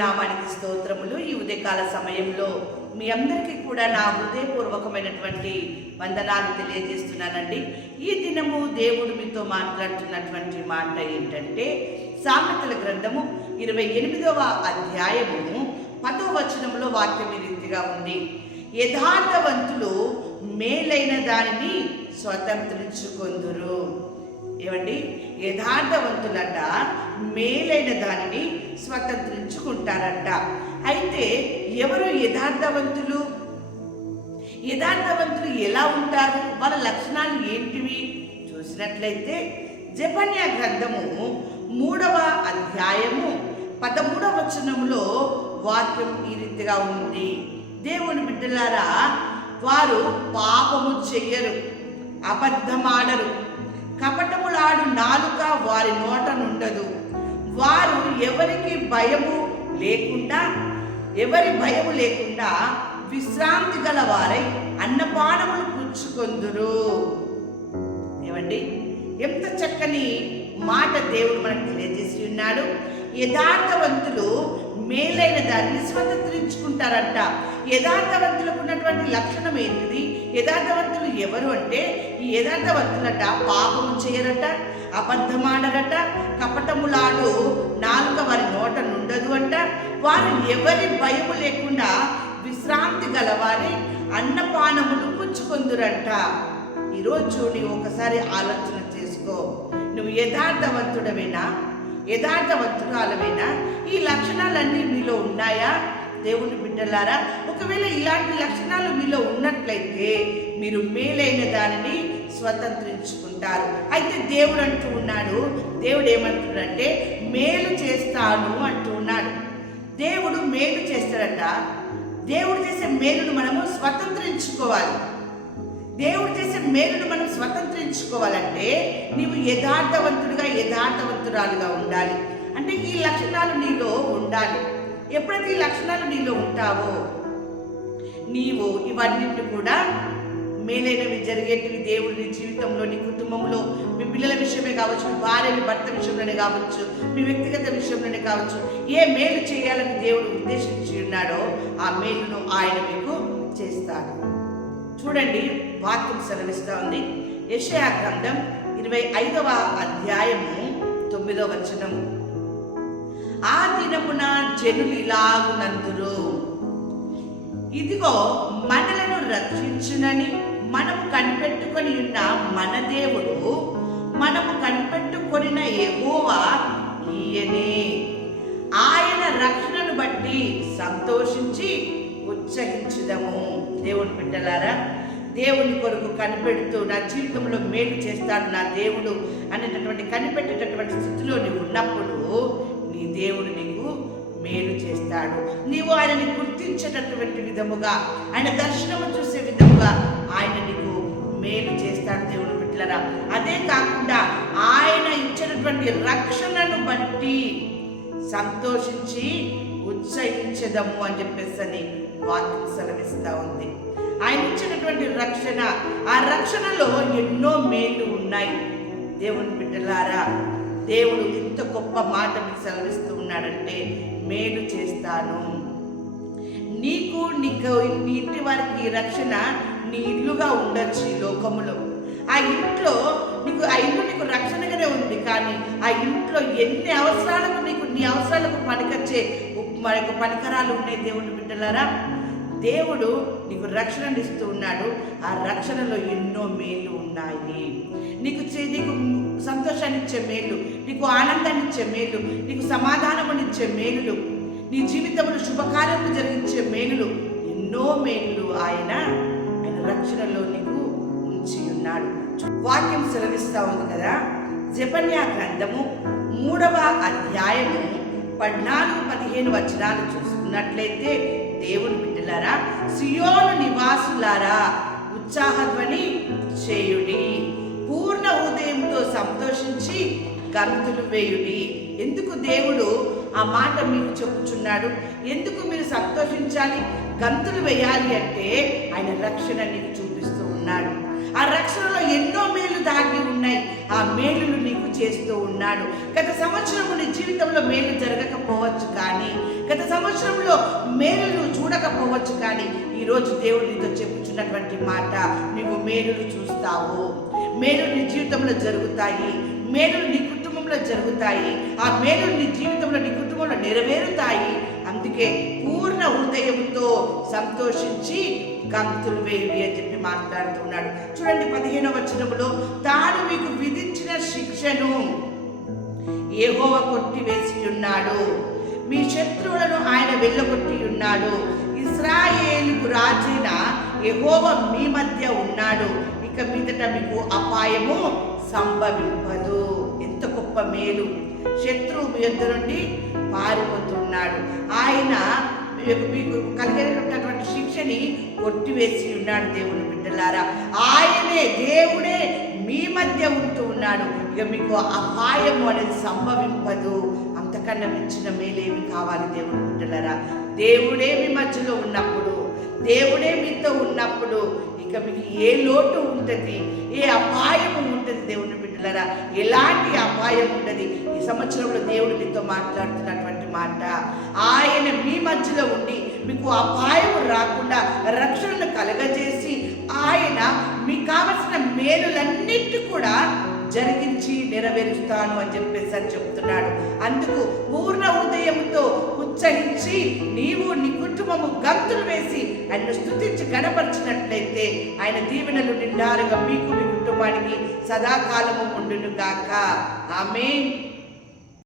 నామానికి స్తోత్రములు. ఈ ఉదయకాల సమయంలో మీ అందరికీ కూడా నా హృదయపూర్వకమైనటువంటి వందనాలు తెలియజేస్తున్నానండి. ఈ దినము దేవుడు మీతో మాట్లాడుతున్నటువంటి మాట ఏంటంటే సామెతల గ్రంథము ఇరవై ఎనిమిదవ అధ్యాయము పదో వచనంలో వాక్యం రీతిగా ఉంది. యథార్థవంతులు మేలైన దానిని స్వతంత్రించుకొందురు ఏమండి? యథార్థవంతులంట మేలైన దానిని స్వతంత్రించుకుంటారంట. అయితే ఎవరు యథార్థవంతులు? యథార్థవంతులు ఎలా ఉంటారు? వాళ్ళ లక్షణాలు ఏంటివి? చూసినట్లయితే జపన్య గ్రంథము మూడవ అధ్యాయము పదమూడవ వచనంలో వాక్యం ఈ రీతిగా ఉంది. దేవుని బిడ్డలారా వారు పాపము చెయ్యరు అబద్ధమాడరు. కపటములాడు నాలుక వారి నోట నుండదు. వారు ఎవరికి భయము లేకుండా ఎవరి భయము లేకుండా విశ్రాంతి గల వారై అన్నపానములు పుచ్చుకొందురు. ఏమండి? ఎంత చక్కని మాట దేవుడు మనకు తెలియజేసి ఉన్నాడు. యథార్థవంతులు మేలైన దాన్ని స్వతంత్రించుకుంటారంట. యథార్థవంతులకు ఉన్నటువంటి లక్షణం ఏంటిది? యథార్థవంతులు ఎవరు అంటే ఈ యథార్థవంతులట పాపము చేయరట అబద్ధమాడరట కపటములాడు నాలుక వారి నోట నుండదు అంట. వారు ఎవరి భయము లేకుండా విశ్రాంతి గలవారి అన్నపానములు పుచ్చుకొందురంట. ఈరోజు నీ ఒకసారి ఆలోచన చేసుకో. నువ్వు యథార్థవంతుడవేనా? యథార్థవంతురాలవేనా? ఈ లక్షణాలన్నీ మీలో ఉన్నాయా? దేవుని బిడ్డలారా ఒకవేళ ఇలాంటి లక్షణాలు మీలో ఉన్నట్లయితే మీరు మేలైన దానిని స్వతంత్రించుకుంటారు. అయితే దేవుడు అంటూ ఉన్నాడు దేవుడు ఏమంటున్నాడంటే మేలు చేస్తాను అంటూ ఉన్నాడు. దేవుడు మేలు చేస్తాడట. దేవుడు చేసే మేలును మనము స్వతంత్రించుకోవాలి. దేవుడు చేసే మేలును మనం స్వతంత్రించుకోవాలంటే నీవు యథార్థవంతుడిగా యథార్థవంతురాలుగా ఉండాలి. అంటే ఈ లక్షణాలు నీలో ఉండాలి. ఎప్పుడైతే ఈ లక్షణాలు నీలో ఉంటావో నీవు ఇవన్నింటి కూడా మేలైనవి జరిగేటివి దేవుడిని జీవితంలో నీ కుటుంబంలో మీ పిల్లల విషయమే కావచ్చు మీ భార్య మీ భర్త విషయంలోనే కావచ్చు మీ వ్యక్తిగత విషయంలోనే కావచ్చు ఏ మేలు చేయాలని దేవుడు ఉద్దేశించి ఉన్నాడో ఆ మేలును ఆయన మీకు చేస్తాడు. చూడండి వాక్యం సెలవిస్తా ఉంది. యషయా గ్రంథం ఇరవై ఐదవ అధ్యాయము తొమ్మిదవ వచనము ఆ దినమున జనులు ఇలాగునందురు. ఇదిగో మనలను రక్షించునని మనము కనిపెట్టుకొని ఉన్న మన దేవుడు మనము కనిపెట్టుకొనిన ఎగోవా ఈయనే. ఆయన రక్షణను బట్టి సంతోషించి ఉత్సహించుదము. దేవుని బిడ్డలారా దేవుని కొరకు కనిపెడుతూ నా జీవితంలో మేలు చేస్తాడు నా దేవుడు అనేటటువంటి కనిపెట్టేటటువంటి స్థితిలో నీవు ఉన్నప్పుడు నీ దేవుడు నీకు మేలు చేస్తాడు. నీవు ఆయనని గుర్తించేటటువంటి విధముగా ఆయన దర్శనము చూసే విధముగా ఆయన నీకు మేలు చేస్తాడు దేవుని బిడ్డలరా. అదే కాకుండా ఆయన ఇచ్చినటువంటి రక్షణను బట్టి సంతోషించి ఉత్సహించదము అని చెప్పేసి అని వాక్యం సెలవిస్తూ ఉంది. ఆయన ఇచ్చినటువంటి రక్షణ ఆ రక్షణలో ఎన్నో మేలు ఉన్నాయి. దేవుని బిడ్డలారా దేవుడు ఇంత గొప్ప మాట మీకు సెలవిస్తూ ఉన్నాడంటే మేలు చేస్తాను. నీకు నీకు నీ ఇంటి వారికి రక్షణ నీ ఇల్లుగా ఉండొచ్చు ఈ లోకములో. ఆ ఇంట్లో నీకు ఆ ఇల్లు నీకు రక్షణగానే ఉంది కానీ ఆ ఇంట్లో ఎన్ని అవసరాలకు నీకు నీ అవసరాలకు పనికొచ్చే మన యొక్క పనికరాలు ఉన్నాయి దేవుని బిడ్డలారా దేవుడు నీకు రక్షణను ఇస్తూ ఉన్నాడు. ఆ రక్షణలో ఎన్నో మేలు ఉన్నాయి. నీకు చే- నీకు సంతోషాన్ని ఇచ్చే మేలు నీకు ఆనందాన్ని ఇచ్చే మేలు నీకు సమాధానమునిచ్చే మేలులు నీ జీవితంలో శుభకార్యములు జరిగించే మేలులు ఎన్నో మేలులు ఆయన ఆయన రక్షణలో నీకు ఉంచి ఉన్నాడు. వాక్యం సెలవిస్తా ఉంది కదా జపన్యా గ్రంథము మూడవ అధ్యాయము పద్నాలుగు పదిహేను వచనాలు చూసుకున్నట్లయితే దేవుని బిడ్డలారా సియోను నివాసులారా ఉత్సాహధ్వని చేయుడి. పూర్ణ ఉదయంతో సంతోషించి గంతులు వేయుడి. ఎందుకు దేవుడు ఆ మాట మీకు చెప్పుచున్నాడు? ఎందుకు మీరు సంతోషించాలి? గంతులు వేయాలి అంటే ఆయన రక్షణ నీకు చూపిస్తూ ఉన్నాడు. ఆ రక్షణలో ఎన్నో మేలు దాగి ఉన్నాయి. ఆ మేలులు నీకు చేస్తూ ఉన్నాడు. గత సంవత్సరము నీ జీవితంలో మేలు జరగకపోవచ్చు కానీ గత సంవత్సరంలో మేలులు చూడకపోవచ్చు కానీ ఈరోజు దేవుడు నీతో చెప్పుచున్నటువంటి మాట నువ్వు మేలులు చూస్తావు. మేలులు నీ జీవితంలో జరుగుతాయి. మేలులు నీ కుటుంబంలో జరుగుతాయి. ఆ మేలులు నీ జీవితంలో నీ కుటుంబంలో నెరవేరుతాయి. అందుకే హృదయంతో సంతోషించి గంతులు వేవి అని చెప్పి మాట్లాడుతున్నాడు. చూడండి పదిహేనవ వచనంలో తాను మీకు విధించిన శిక్షను ఏహోవ కొట్టివేసి ఉన్నాడు. మీ శత్రువులను ఆయన వెళ్ళగొట్టి ఉన్నాడు. ఇస్రాయేలుకు రాజైన ఎహోవ మీ మధ్య ఉన్నాడు. ఇక మీదట మీకు అపాయము సంభవింపదు. ఎంత గొప్ప మేలు. శత్రువు మీ నుండి పారిపోతున్నాడు. ఆయన మీకు మీకు కలిగేటటువంటి శిక్షని కొట్టివేసి ఉన్నాడు దేవుని బిడ్డలారా. ఆయనే దేవుడే మీ మధ్య ఉంటూ ఉన్నాడు. ఇక మీకు అపాయము అనేది సంభవింపదు. అంతకన్నా మించిన మేలేమి కావాలి దేవుని బిడ్డలారా. దేవుడే మీ మధ్యలో ఉన్నప్పుడు దేవుడే మీతో ఉన్నప్పుడు ఇక మీకు ఏ లోటు ఉంటుంది? ఏ అపాయము ఉంటుంది దేవుని బిడ్డలారా? ఎలాంటి అపాయం ఉండదు ఈ సంవత్సరంలో దేవుడు మీతో మాట్లాడుతున్నటువంటి మాట ఆయన మీ మధ్యలో ఉండి మీకు అపాయం రాకుండా రక్షణను కలగజేసి ఆయన మీకు కావలసిన మేలులన్నిటి కూడా జరిగించి నెరవేరుస్తాను అని చెప్పేసి అని చెప్తున్నాడు. అందుకు పూర్ణ హృదయంతో ఉత్సహించి నీవు నీ కుటుంబము గంతులు వేసి ఆయన స్థుతించి గణపరిచినట్లయితే ఆయన దీవెనలు నిండారుగా మీకు మీ కుటుంబానికి సదాకాలము ఉండును గాక ఆమె